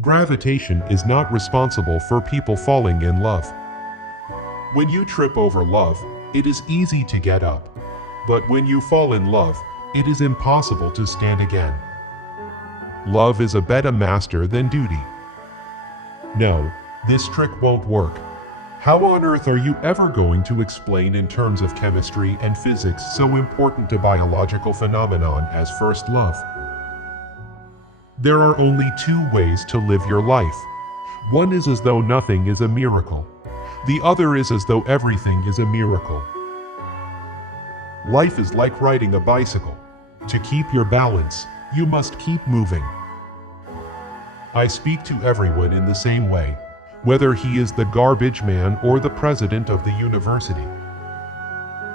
Gravitation is not responsible for people falling in love. When you trip over love, it is easy to get up. But when you fall in love, it is impossible to stand again. Love is a better master than duty. No, this trick won't work. How on earth are you ever going to explain in terms of chemistry and physics so important a biological phenomenon as first love? There are only two ways to live your life. One is as though nothing is a miracle. The other is as though everything is a miracle. Life is like riding a bicycle. To keep your balance, you must keep moving. I speak to everyone in the same way, whether he is the garbage man or the president of the university.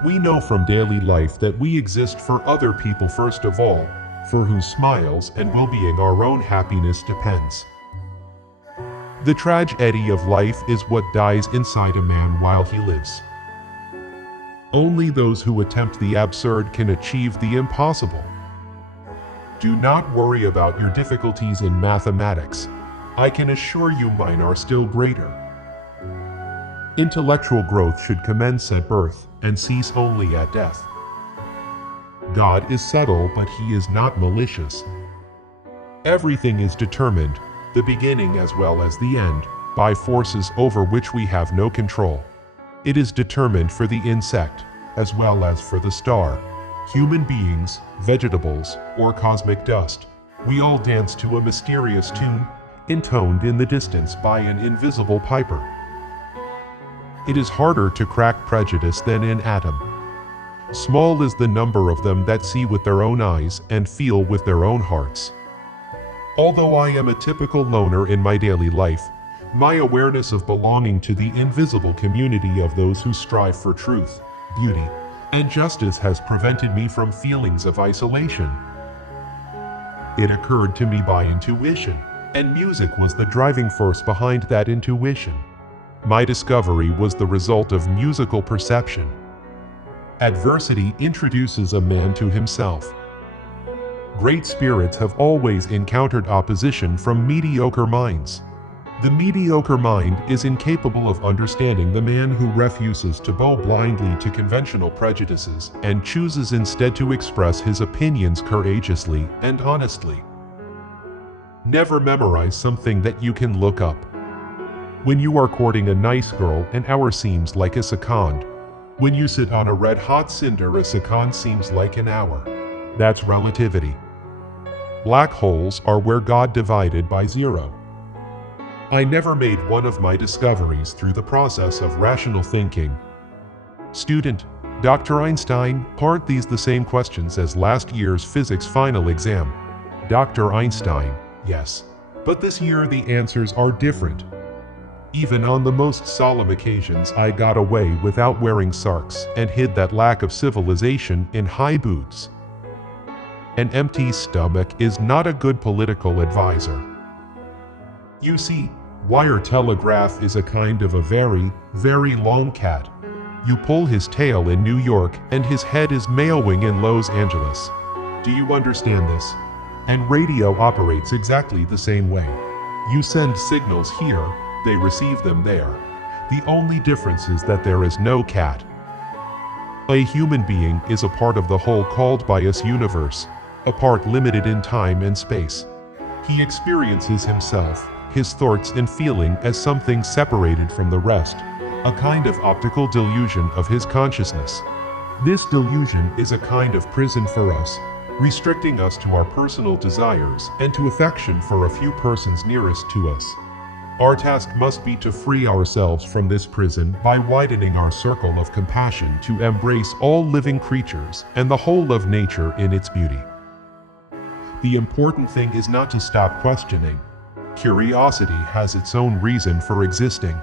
We know from daily life that we exist for other people first of all, for whose smiles and well-being our own happiness depends. The tragedy of life is what dies inside a man while he lives. Only those who attempt the absurd can achieve the impossible. Do not worry about your difficulties in mathematics. I can assure you mine are still greater. Intellectual growth should commence at birth and cease only at death. God is subtle, but he is not malicious. Everything is determined, the beginning as well as the end, by forces over which we have no control. It is determined for the insect, as well as for the star, human beings, vegetables, or cosmic dust. We all dance to a mysterious tune, intoned in the distance by an invisible piper. It is harder to crack prejudice than an atom. Small is the number of them that see with their own eyes and feel with their own hearts. Although I am a typical loner in my daily life, my awareness of belonging to the invisible community of those who strive for truth, beauty, and justice has prevented me from feelings of isolation. It occurred to me by intuition, and music was the driving force behind that intuition. My discovery was the result of musical perception. Adversity introduces a man to himself. Great spirits have always encountered opposition from mediocre minds. The mediocre mind is incapable of understanding the man who refuses to bow blindly to conventional prejudices and chooses instead to express his opinions courageously and honestly. Never memorize something that you can look up. When you are courting a nice girl, an hour seems like a second. When you sit on a red-hot cinder, a second seems like an hour. That's relativity. Black holes are where God divided by zero. I never made one of my discoveries through the process of rational thinking. Student, Dr. Einstein, aren't these the same questions as last year's physics final exam? Dr. Einstein, yes. But this year the answers are different. Even on the most solemn occasions I got away without wearing socks and hid that lack of civilization in high boots. An empty stomach is not a good political advisor. You see, wire telegraph is a kind of a very, very long cat. You pull his tail in New York and his head is meowing in Los Angeles. Do you understand this? And radio operates exactly the same way. You send signals here, they receive them there. The only difference is that there is no cat. A human being is a part of the whole called by us universe, a part limited in time and space. He experiences himself, his thoughts and feeling as something separated from the rest, a kind of optical delusion of his consciousness. This delusion is a kind of prison for us, restricting us to our personal desires and to affection for a few persons nearest to us. Our task must be to free ourselves from this prison by widening our circle of compassion to embrace all living creatures and the whole of nature in its beauty. The important thing is not to stop questioning. Curiosity has its own reason for existing.